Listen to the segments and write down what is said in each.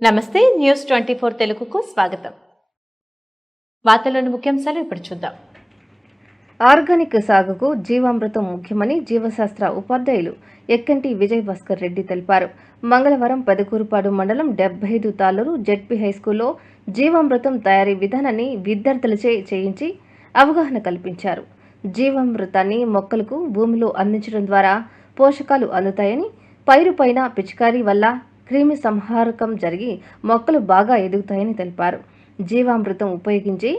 నమస్తే న్యూస్ 24 తెలుగుకు స్వాగతం. వార్తల్లోని ముఖ్యాంశాలు ఇప్పుడు చూద్దాం. ఆర్గానిక్ సాగుకు జీవామృతం ముఖ్యమని జీవశాస్త్ర ఉపాధ్యాయులు ఎక్కంటి విజయ్ భాస్కర్ రెడ్డి తెలిపారు. మంగళవారం పెదకూరుపాడు మండలం 75 తాళ్లూరు జెడ్పీ హైస్కూల్లో జీవామృతం తయారీ విధానాన్ని విద్యార్థులచే చేయించి అవగాహన కల్పించారు. జీవామృతాన్ని మొక్కలకు భూమిలో అందించడం ద్వారా పోషకాలు అందుతాయని, పైరుపైన పిచికారీ వల్ల క్రిమి సంహారకం జరిగి మొక్కలు బాగా ఎదుగుతాయని తెలిపారు. జీవామృతం ఉపయోగించి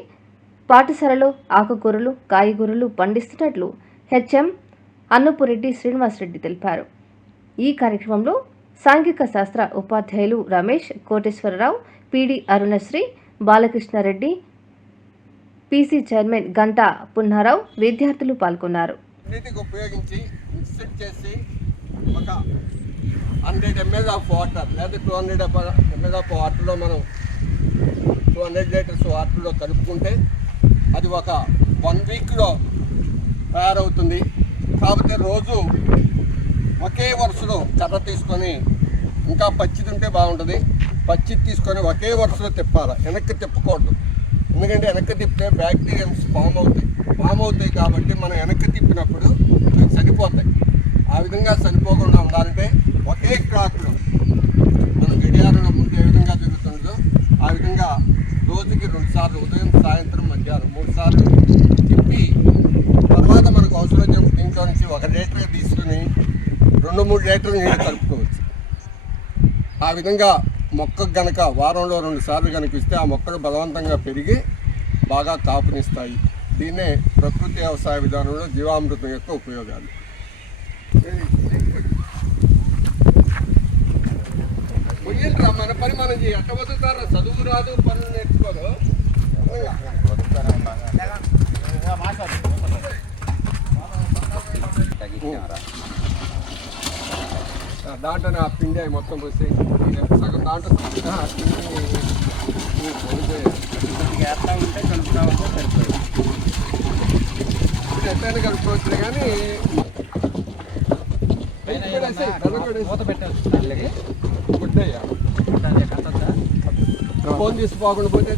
పాఠశాలలో ఆకుకూరలు, కాయగూరలు పండిస్తున్నట్లు హెచ్ఎం అన్నపురెడ్డి శ్రీనివాసరెడ్డి తెలిపారు. ఈ కార్యక్రమంలో సాంఘిక శాస్త్ర ఉపాధ్యాయులు రమేష్, కోటేశ్వరరావు, పిడి అరుణశ్రీ, బాలకృష్ణారెడ్డి, పీసీ చైర్మన్ గంటా పున్నారావు, విద్యార్థులు పాల్గొన్నారు. 100 ml ఆఫ్ వాటర్ లేదా 200 ml ఆఫ్ వాటర్లో మనం 200 లీటర్స్ వాటర్లో కలుపుకుంటే అది ఒక 1 వీక్లో తయారవుతుంది. కాకపోతే రోజు ఒకే వరుసలో కర్ర తీసుకొని, ఇంకా పచ్చిది ఉంటే బాగుంటుంది, పచ్చిది తీసుకొని ఒకే వరుసలో తిప్పాలి, వెనక్కి తిప్పకూడదు. ఎందుకంటే వెనక్కి తిప్పితే బ్యాక్టీరియాస్ ఫామ్ అవుతాయి కాబట్టి మనం వెనక్కి తిప్పినప్పుడు అవి చనిపోతాయి. ఆ విధంగా చనిపోకుండా ఉండాలంటే ఒకే క్రాక్లో మనం గడియారంలో ముందు ఏ విధంగా తిరుగుతుందో ఆ విధంగా రోజుకి 2 సార్లు, ఉదయం, సాయంత్రం, మధ్యాహ్నం 3 సార్లు తిప్పి తర్వాత మనకు అవసరం దీంట్లో నుంచి 1 లీటర్ తీసుకుని 2-3 లీటర్లు నీళ్ళు కలుపుకోవచ్చు. ఆ విధంగా మొక్కకు కనుక వారంలో 2 సార్లు కనుక ఇస్తే ఆ మొక్కలు బలవంతంగా పెరిగి బాగా కాపునిస్తాయి. దీన్నే ప్రకృతి వ్యవసాయ విధానంలో జీవామృతం యొక్క ఉపయోగాలు. మన పని మనం ఎట్ట బతుకుతారా? చదువు రాదు, పనులు నేర్చుకోరు. దాంట్లోనే ఆ పిండి అవి మొత్తం పోసి సగం దాంట్లో ఎట్లయినా కలుపుకోవచ్చు. కానీ ఫోన్ తీసుకోకుండా పోతే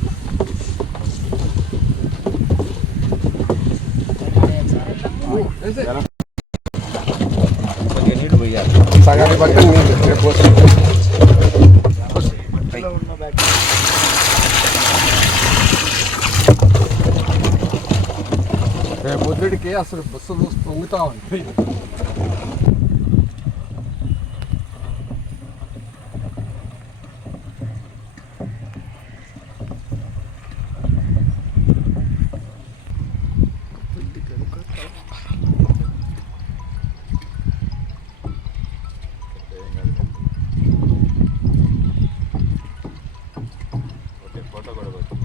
సగాన్ని బట్టి బుద్ధుడికి అసలు బస్సులు పొంగుతా ఉంటాయి. ఫోటో కూడా